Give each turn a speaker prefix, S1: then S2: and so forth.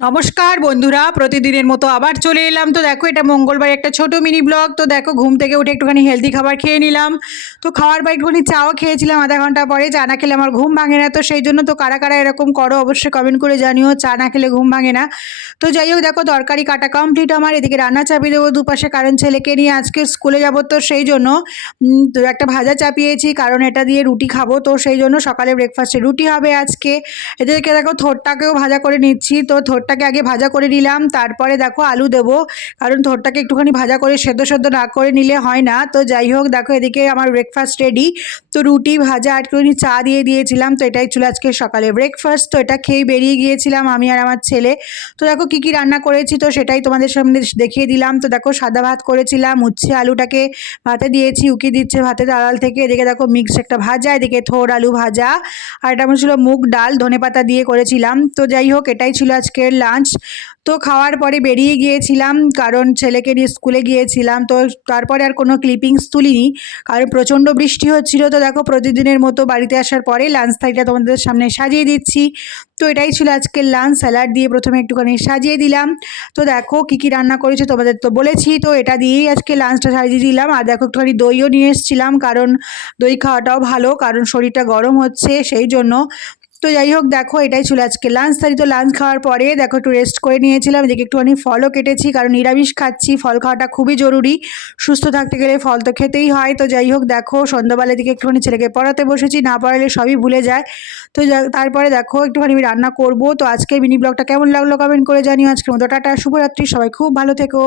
S1: নমস্কার বন্ধুরা, প্রতিদিনের মতো আবার চলে এলাম। তো দেখো, এটা মঙ্গলবার একটা ছোট মিনি ব্লগ। তো দেখো, ঘুম থেকে উঠে একটুখানি হেলদি খাবার খেয়ে নিলাম। তো খাওয়ার পর একটুখানি চাও খেয়েছিলাম আধা ঘণ্টা পরে। চা না খেলে আমার ঘুম ভাঙে না। তো সেই জন্য তো কারা কারা এরকম করো, অবশ্যই কমেন্ট করে জানিও। চা না খেলে ঘুম ভাঙে না। তো যাই হোক, দেখো, তরকারি কাটা কমপ্লিট আমার। এদিকে রান্না চাপিয়ে দেবো দুপাশে কারণ ছেলেকে নিয়ে আজকে স্কুলে যাব তো সেই জন্য। একটা ভাজা চাপিয়েছি, কারণ এটা দিয়ে রুটি খাব তো সেই জন্য সকালে ব্রেকফাস্টে রুটি হবে আজকে। এদেরকে দেখো, থোরটাকেও ভাজা করে নিচ্ছি। তো থোরটাকে আগে ভাজা করে নিলাম, তারপরে দেখো আলু দেবো, কারণ থোরটাকে একটুখানি ভাজা করে সেদ্ধ সেদ্ধ না করে নিলে হয় না। তো যাই হোক, দেখো এদিকে আমার ব্রেকফাস্ট রেডি তো রুটি ভাজা আর একটুখানি চা দিয়ে দিয়েছিলাম, তো এটাই ছিল আজকে সকালে ব্রেকফাস্ট তো এটা খেয়ে বেরিয়ে গিয়েছিলাম আমি আর আমার ছেলে। তো দেখো কী কী রান্না করেছি, তো সেটাই তোমাদের সামনে দেখিয়ে দিলাম। তো দেখো সাদা ভাত করেছিলাম, উচ্ছে আলুটাকে ভাতে দিয়েছি, উকি দিচ্ছে ভাতের আড়াল থেকে। এদিকে দেখো মিক্স একটা ভাজা, এদিকে থোর আলু ভাজা, আর এটা ছিল মুগ ডাল ধনে পাতা দিয়ে করেছিলাম। তো যাই হোক, এটাই ছিল আজকের লাঞ্চ তো খাওয়ার পরে বেরিয়ে গিয়েছিলাম, কারণ ছেলেকে নিয়ে স্কুলে গিয়েছিলাম। তো তারপরে আর কোনো ক্লিপিংস তুলিনি, কারণ প্রচণ্ড বৃষ্টি হচ্ছিল। তো দেখো, প্রতিদিনের মতো বাড়িতে আসার পরে লাঞ্চ থালিটা তোমাদের সামনে সাজিয়ে দিচ্ছি। তো এটাই ছিল আজকের লাঞ্চ স্যালাড দিয়ে প্রথমে একটুখানি সাজিয়ে দিলাম। তো দেখো, কী কী রান্না করেছে তোমাদের তো বলেছি। তো এটা দিয়েই আজকে লাঞ্চটা সাজিয়ে দিলাম। আর দেখো, একটুখানি দইও নিয়ে এসেছিলাম, কারণ দই খাওয়াটাও ভালো, কারণ শরীরটা গরম হচ্ছে, সেই জন্য তো যাই হোক, দেখো এটাই ছিল আজকে লাঞ্চ থালি তো লাঞ্চ খাওয়ার পরে দেখো একটু রেস্ট করে নিয়েছিলাম। এদিকে একটুখানি ফলও কেটেছি, কারণ নিরামিষ খাচ্ছি। ফল খাওয়াটা খুবই জরুরি। সুস্থ থাকতে গেলে ফল তো খেতেই হয়। তো যাই হোক, দেখো সন্ধ্যাবেলার দিকে একটুখানি ছেলেকে পড়াতে বসেছি। না পড়ালে সবই ভুলে যায়। তো তারপরে দেখো একটুখানি আমি রান্না করব। তো আজকে মিনি ব্লগটা কেমন লাগল কমেন্ট করে জানিও। আজকের মতো টাটা, শুভরাত্রি। সবাই খুব ভালো থেকো।